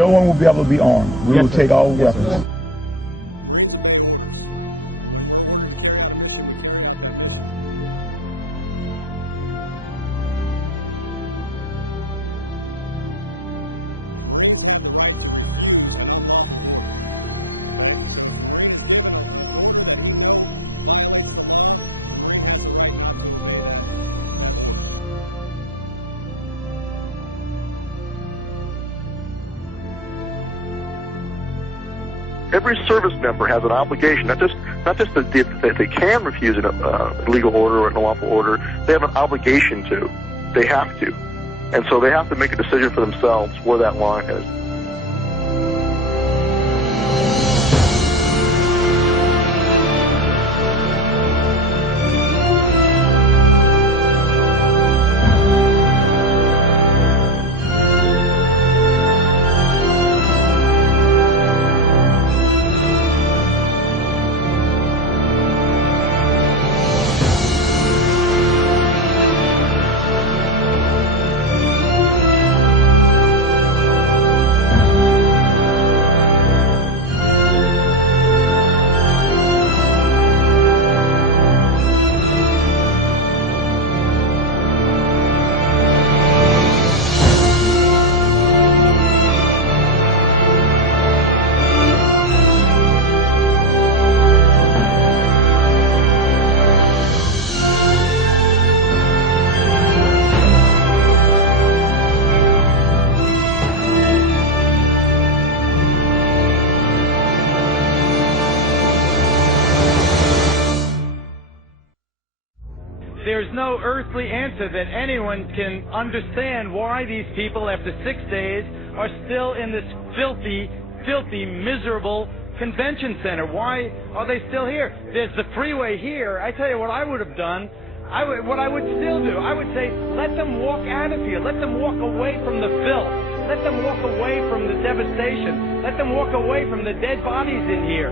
no one will be able to be armed. We will take all weapons. Every service member has an obligation, not just that they can refuse a legal order or an unlawful order. They have an obligation to. They have to. And so they have to make a decision for themselves where that line is. There's no earthly answer that anyone can understand why these people, after 6 days, are still in this filthy, miserable convention center. Why are they still here? There's the freeway here. I tell you what I would have done. What I would still do, I would say, let them walk out of here. Let them walk away from the filth. Let them walk away from the devastation. Let them walk away from the dead bodies in here.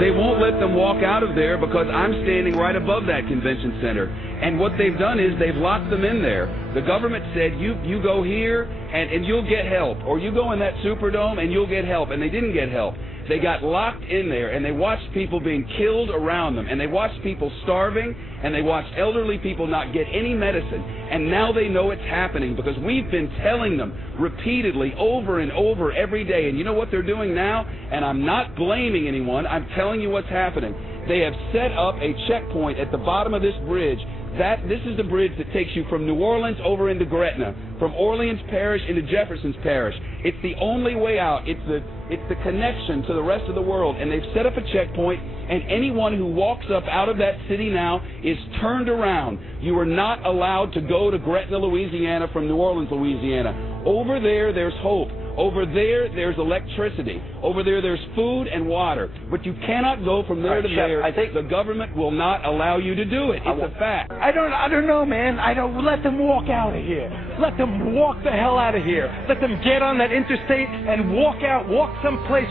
They won't let them walk out of there because I'm standing right above that convention center. And what they've done is they've locked them in there. The government said, you go here and you'll get help. Or you go in that Superdome and you'll get help. And they didn't get help. They got locked in there, and they watched people being killed around them, and they watched people starving, and they watched elderly people not get any medicine. And now they know it's happening because we've been telling them repeatedly over and over every day. And you know what they're doing now? And I'm not blaming anyone. I'm telling you what's happening. They have set up a checkpoint at the bottom of this bridge. This is the bridge that takes you from New Orleans over into Gretna, from Orleans Parish into Jefferson's Parish. It's the only way out. It's the connection to the rest of the world. And they've set up a checkpoint, and anyone who walks up out of that city now is turned around. You are not allowed to go to Gretna, Louisiana from New Orleans, Louisiana. Over there, there's hope. Over there, there's electricity. Over there, there's food and water. But you cannot go from there to there. I think the government will not allow you to do it. It's a fact. I don't know, man. Let them walk out of here. Let them walk the hell out of here. Let them get on that interstate and walk someplace.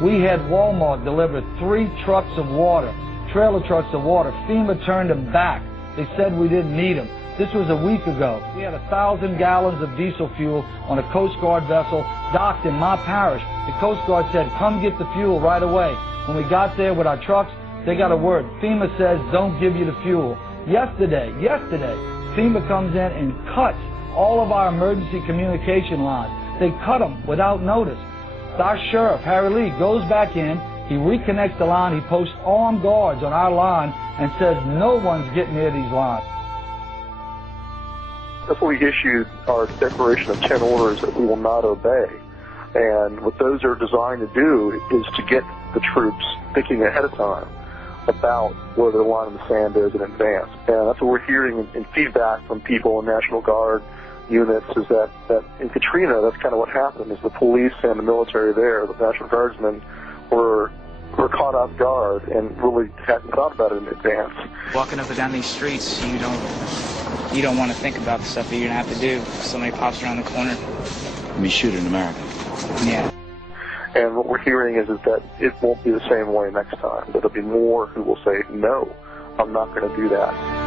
We had Walmart deliver 3 trucks of water, trailer trucks of water. FEMA turned them back. They said we didn't need them. This was a week ago. We had 1,000 gallons of diesel fuel on a Coast Guard vessel docked in my parish. The Coast Guard said, come get the fuel right away. When we got there with our trucks, they got a word. FEMA says, don't give you the fuel. Yesterday, FEMA comes in and cuts all of our emergency communication lines. They cut them without notice. Our sheriff, Harry Lee, goes back in. He reconnects the line. He posts armed guards on our line and says no one's getting near these lines. That's why we issued our declaration of 10 orders that we will not obey. And what those are designed to do is to get the troops thinking ahead of time about where the line in the sand is in advance. And that's what we're hearing in feedback from people in National Guard units is that in Katrina, that's kind of what happened, is the police and the military there, the National Guardsmen, were caught off guard and really hadn't thought about it in advance. Walking up and down these streets, you don't want to think about the stuff that you're going to have to do if somebody pops around the corner. We shoot in America. Yeah. And what we're hearing is that it won't be the same way next time. There'll be more who will say, no, I'm not going to do that.